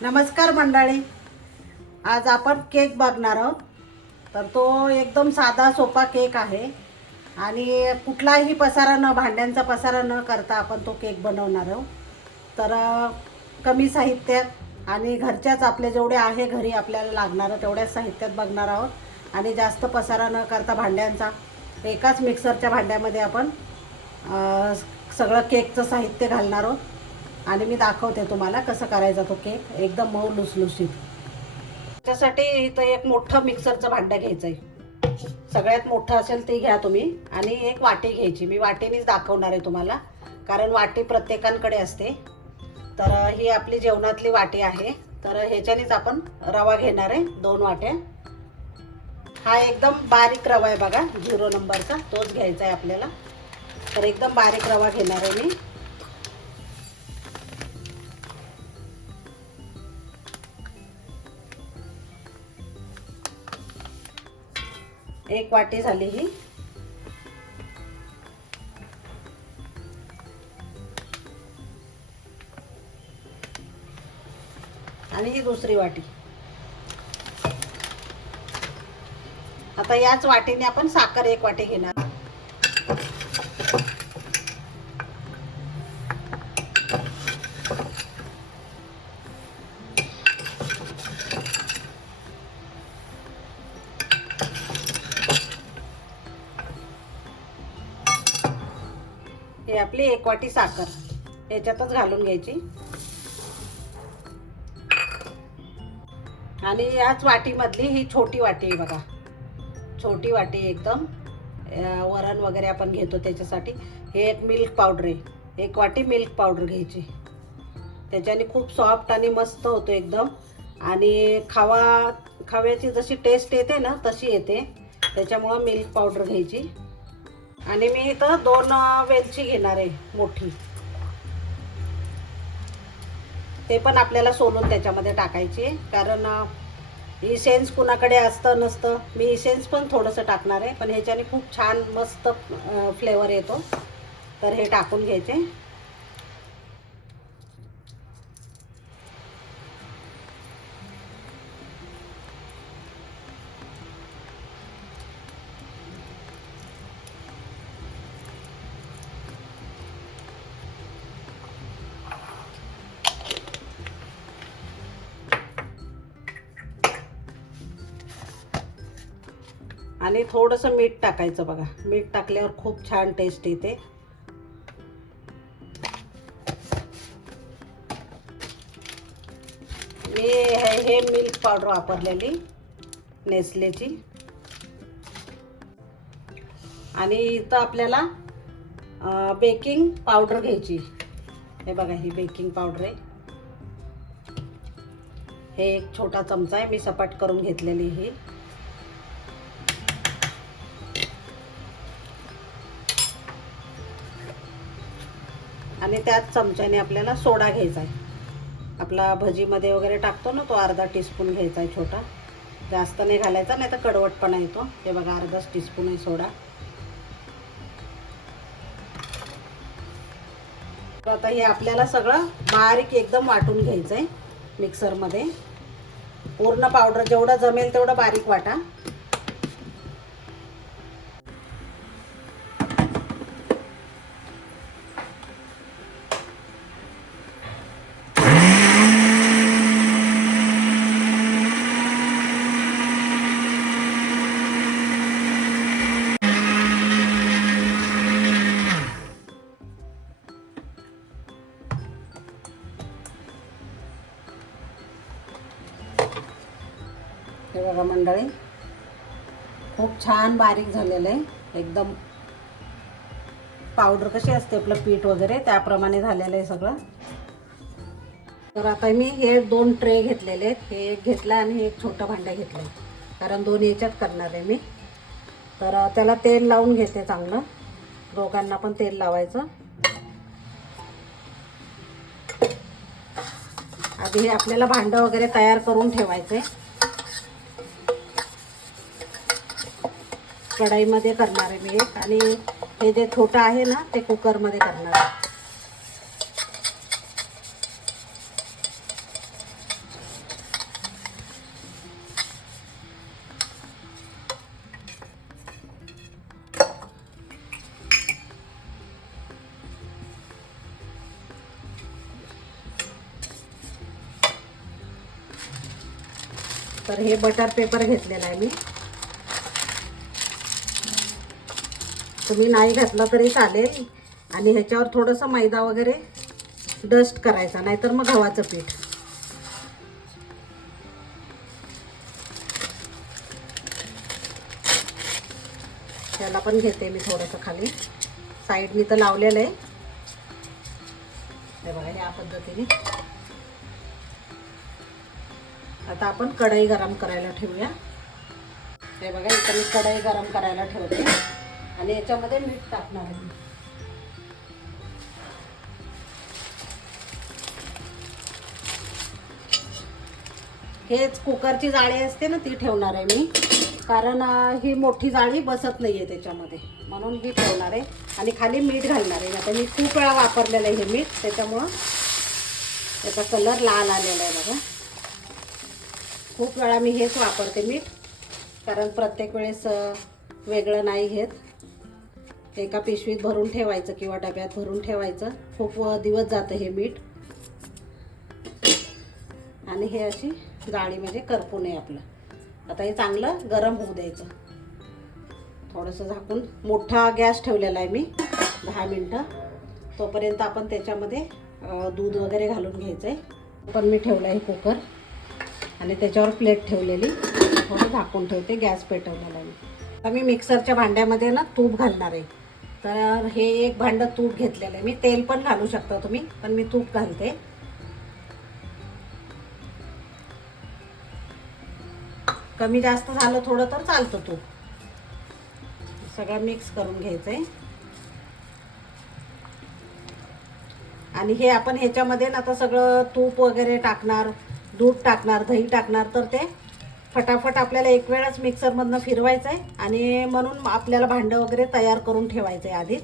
नमस्कार मंडळी. आज आपण केक बघणार आहोत. तर तो एकदम साधा सोपा केक आहे. आणि कुठलाही पसारा न भांड्यांचा पसारा न करता आपण तो केक बनवणार आहोत. तर कमी साहित्यात आणि घरच्याच आपले जेवढे आहे घरी आपल्याला लागणारं तेवढ्याच साहित्यात बघणार आहोत. आणि जास्त पसारा न करता भांड्यांचा एकाच मिक्सरच्या भांड्यामध्ये आपण सगळं केकचं साहित्य घालणार आहोत. आणि मी दाखवते तुम्हाला कसं करायचा तो केक. एकदम मऊ लुसलुसीत त्याच्यासाठी इथं एक मोठं मिक्सरचं भांडं घ्यायचं आहे सगळ्यात मोठं असेल ते घ्या तुम्ही. आणि एक वाटी घ्यायची. मी वाटीनेच दाखवणार आहे तुम्हाला. कारण वाटी प्रत्येकांकडे असते. तर ही आपली जेवणातली वाटी आहे. तर ह्याच्यानेच आपण रवा घेणार आहे. दोन वाट्या. हा एकदम बारीक रवा आहे बघा. झिरो नंबरचा. तोच घ्यायचा आहे आपल्याला. तर एकदम बारीक रवा घेणार आहे मी. एक वाटी झाली ही. आणि ही दुसरी वाटी. आता याच वाटीने आपण साखर एक वाटी घेणार. वाटी साखर. याच्यातच घालून घ्यायची. आणि याच वाटीमधली ही छोटी वाटी आहे बघा. छोटी वाटी एकदम. वरण वगैरे आपण घेतो त्याच्यासाठी. हे एक मिल्क पावडर आहे. एक वाटी मिल्क पावडर घ्यायची. त्याच्याने खूप सॉफ्ट आणि मस्त होतो एकदम. आणि खावा खव्याची जशी टेस्ट येते ना तशी येते. त्याच्यामुळं मिल्क पावडर घ्यायची. आणि मी इथं दोन वेलची घेणार आहे मोठी. ते पण आपल्याला सोलून त्याच्यामध्ये टाकायची कारण इसेन्स कुणाकडे असतं नसतं. मी इसेन्स पण थोडंसं टाकणार आहे पण ह्याच्याने खूप छान मस्त फ्लेवर येतो. तर हे टाकून घ्यायचे. आणि थोडंसं मीठ टाकायचं बघा. मीठ टाकल्यावर खूप छान टेस्ट येते. मी हे हे मिल्क पावडर वापरलेली नेसलेची. आणि इथं आपल्याला बेकिंग पावडर घ्यायची. हे बघा ही बेकिंग पावडर आहे. हे एक छोटा चमचा आहे. मी सपाट करून घेतलेली ही. आणि त्याच चमच्याने आपल्याला सोडा घ्यायचा आहे. आपला भजीमध्ये वगैरे टाकतो ना तो अर्धा टीस्पून घ्यायचा आहे छोटा. जास्त नाही घालायचा नाही तर कडवटपणा येतो. हे बघा अर्धाच टीस्पून आहे सोडा. तर आता हे आपल्याला सगळं बारीक एकदम वाटून घ्यायचं आहे मिक्सरमध्ये पूर्ण पावडर जेवढं जमेल तेवढं बारीक वाटा. मंडळी. खूप छान बारीक झालेलं आहे. एकदम पावडर कशी असते आपलं पीठ वगैरे त्याप्रमाणे झालेलं आहे सगळं. तर आता मी हे दोन ट्रे घेतलेले आहेत. हे एक घेतला आणि एक छोटं भांडं घेतलं आहे. कारण दोन याच्यात करणार आहे मी. तर त्याला तेल लावून घेते चांगलं. दोघांना पण तेल लावायचं. आधी हे आपल्याला भांडं वगैरे तयार करून ठेवायचं. आहे कढाईमध्ये करणार आहे मी एक. आणि हे जे छोटं आहे ना ते कुकरमध्ये करणार आहे. तर हे बटर पेपर घेतलेला आहे मी. तुम्ही नाही घातला तरी चालेल. आणि ह्याच्यावर थोडंसं मैदा वगैरे डस्ट करायचा नाहीतर मग गव्हाचं पीठ. त्याला पण घेते मी थोडंसं खाली. साईडनी तर लावलेलं आहे. हे बघा या पद्धतीने. आता आपण कढई गरम करायला ठेवूया. हे बघा इथं मी कढई गरम करायला ठेवते. आणि याच्यामध्ये मीठ टाकणार आहे. हेच कुकरची जाळी असते ना ती ठेवणार आहे मी. कारण ही मोठी जाळी बसत नाही आहे त्याच्यामध्ये. म्हणून ही ठेवणार आहे. आणि खाली मीठ घालणार आहे. आता मी खूप वेळा वापरलेलं आहे हे मीठ. त्याच्यामुळं त्याचा कलर लाल आलेला आहे बघा. खूप वेळा मी हेच वापरते मीठ. कारण प्रत्येक वेळेस वेगळं नाही घेत एका पिशवीत भरून ठेवायचं किंवा डब्यात भरून ठेवायचं. खूप दिवस जातं हे मीठ. आणि हे अशी जाळी म्हणजे करपू नये आपलं. आता हे चांगलं गरम होऊ द्यायचं. थोडंसं झाकून मोठा गॅस ठेवलेला आहे मी दहा मिनटं. तोपर्यंत आपण त्याच्यामध्ये दूध वगैरे घालून घ्यायचं आहे पण मी ठेवलं आहे कुकर. आणि त्याच्यावर प्लेट ठेवलेली. थोडं झाकून ठेवते गॅस पेटवलेला मी. आता मी मिक्सरच्या भांड्यामध्ये ना तूप घालणार आहे. तर हे एक भांडं तूप घेतलेलं आहे. मी तेल पण घालू शकता तुम्ही पण मी तूप घालते. कमी जास्त झालं थोडं तर चालतं तूप. सगळं मिक्स करून घ्यायचं आहे आणि हे आपण ह्याच्यामध्ये ना आता सगळं तूप वगैरे टाकणार दूध टाकणार दही टाकणार तर ते फटाफट आपल्याला एक वेळच मिक्सरमधनं फिरवायचं आहे आणि म्हणून आपल्याला भांडं वगैरे तयार करून ठेवायचं आहे आधीच.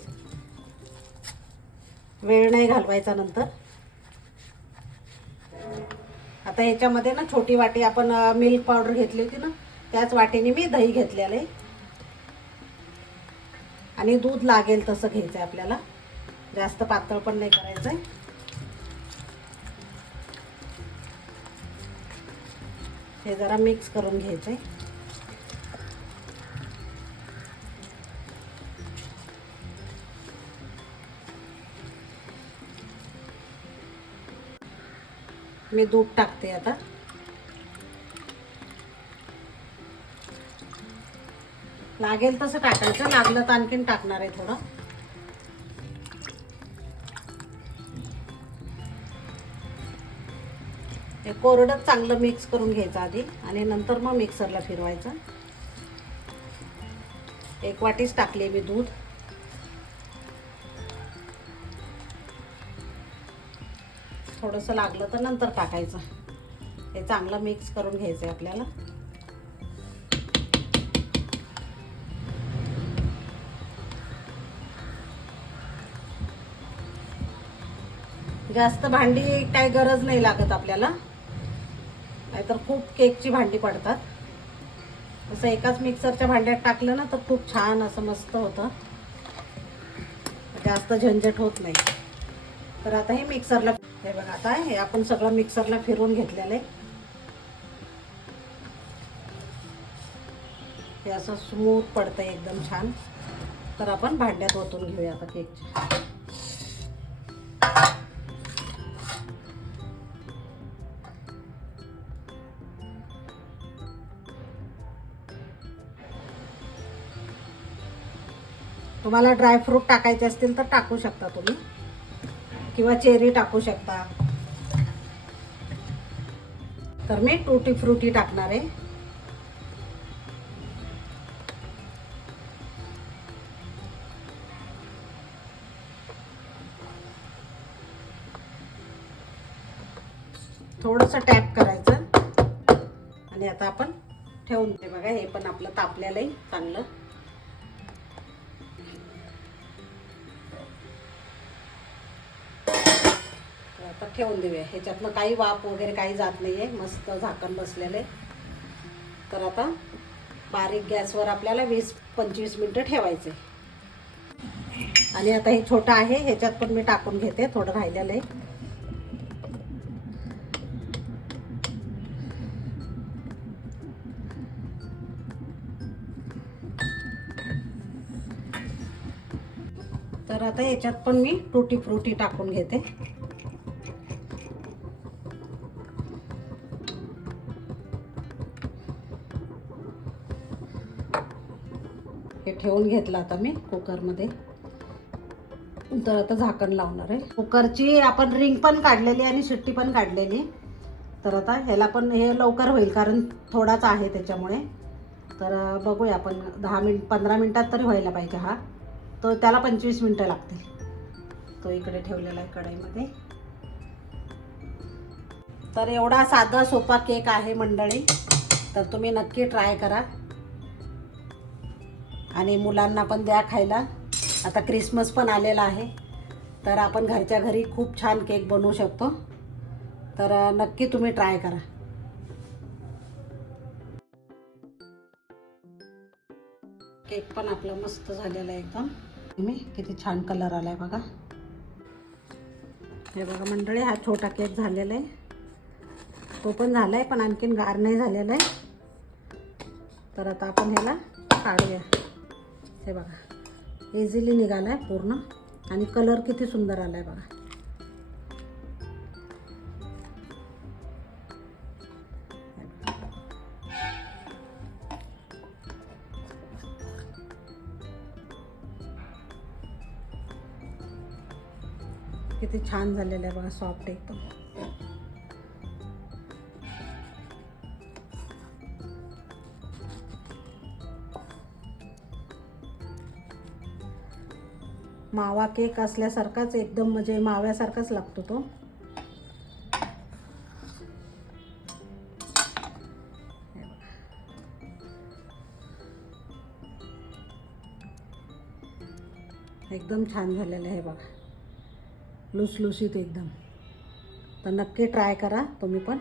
वेळ नाही घालवायचा नंतर. आता ह्याच्यामध्ये ना छोटी वाटी आपण मिल्क पावडर घेतली होती ना त्याच वाटीने मी दही घेतलेलं आहे. आणि दूध लागेल तसं घ्यायचं आहे आपल्याला. जास्त पातळ पण नाही करायचं आहे हे जरा मिक्स करून घ्यायचं आहे मी दूध टाकते आता. लागेल तसं टाकायचं लागलं तर आणखीन टाकणार आहे थोडं. हे कोरडं चांगलं मिक्स करून घ्यायचं आधी आणि नंतर मग मिक्सरला फिरवायचं. एक वाटीच टाकली मी दूध. थोडंसं लागलं तर नंतर टाकायचं. हे चांगलं मिक्स करून घ्यायचं आहे आपल्याला. जास्त भांडी काय गरज नाही लागत आपल्याला. नाहीतर खूप केकची भांडी पडतात. असं एकाच मिक्सरच्या भांड्यात टाकलं ना तर खूप छान असं मस्त होतं. जास्त झंझट होत नाही. तर आता हे मिक्सरला हे बघा आता हे आपण सगळं मिक्सरला फिरवून घेतलेलं आहे. हे असं स्मूथ पडतं एकदम छान. तर आपण भांड्यात ओतून घेऊया आता केकची. तुम्हाला ड्रायफ्रूट टाकायचे असतील तर टाकू शकता तुम्ही. किंवा चेरी टाकू शकता. तर मी टूटी फ्रुटी टाकणार आहे. थोडंसं टॅप करायचं. आणि आता आपण ठेवून ते बघा हे पण आपलं तापलेलं आहे चांगलं. आता ठेवून देऊया. ह्याच्यातनं काही वाफ वगैरे काही जात नाही आहे मस्त झाकण बसलेलं आहे. तर आता बारीक गॅसवर आपल्याला वीस पंचवीस मिनटं ठेवायचे. आणि आता हे छोटं आहे. ह्याच्यात पण मी टाकून घेते. थोडं राहिलेलं आहे. तर आता ह्याच्यात पण मी टुटी फ्रुटी टाकून घेते. ठेवून घेतला आता मी कुकरमध्ये. तर आता झाकण लावणार आहे. कुकरची आपण रिंग पण काढलेली आणि शिट्टी पण काढलेली तर आता ह्याला पण हे लवकर होईल कारण थोडाच आहे त्याच्यामुळे. तर बघूया आपण दहा मिनिट पंधरा मिनटात तरी व्हायला पाहिजे हा. तो त्याला पंचवीस मिनटं लागतील. तो इकडे ठेवलेला आहे कढईमध्ये. तर एवढा साधा सोपा केक आहे मंडळी. तर तुम्ही नक्की ट्राय करा. आणि मुलांना पण द्या खायला. आता क्रिसमस पण आलेला आहे. तर आपण घरच्या घरी खूप छान केक बनवू शकतो. तर नक्की तुम्ही ट्राय करा. केक पण आपला मस्त झालेला आहे एकदम. मी किती छान कलर आला आहे बघा. हे बघा मंडळी हा छोटा केक झालेला आहे. तो पण झाला आहे पण आणखीन गार नाही झालेला आहे. तर आता आपण ह्याला काढूया. हे बघा. इझिली निघाला आहे पूर्ण. आणि कलर किती सुंदर आला आहे बघा. किती छान झालेलं आहे बघा सॉफ्ट एकदम. मावा केक असल्यासारखाच एकदम म्हणजे माव्यासारखाच लागतो तो. एकदम छान झालेलं आहे बघा. लुसलुसीत एकदम. तर नक्की ट्राय करा तुम्ही पण.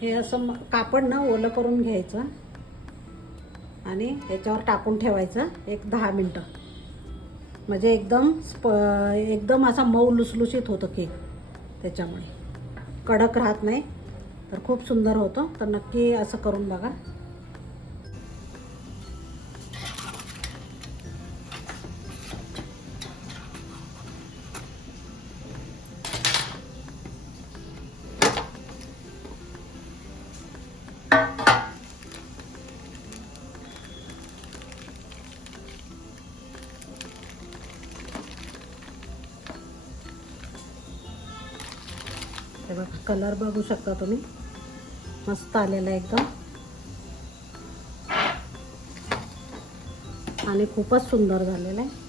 हे असं कापड ना ओलं करून घ्यायचं आणि याच्यावर टाकून ठेवायचं एक दहा मिनटं. म्हणजे एकदम स्प एकदम असा मऊ लुसलुसीत होतं केक त्याच्यामुळे. कडक राहत नाही तर खूप सुंदर होतं. तर नक्की असं करून बघा. कलर बघू शकता तुम्ही. मस्त आलेला आहे एकदम. आणि खूपच सुंदर झालेला आहे.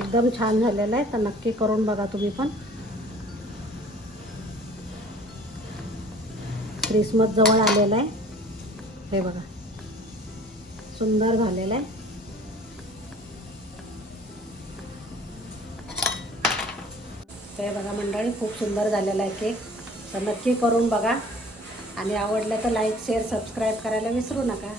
एकदम छान झालेला आहे. तर नक्की करून बघा तुम्ही पण. क्रिसमस जवळ आलेला आहे. हे बघा. सुंदर झालेलं आहे. ते बघा मंडळी खूप सुंदर झालेला आहे केक. तर नक्की करून बघा. आणि आवडलं तर लाईक शेअर सबस्क्राईब करायला विसरू नका.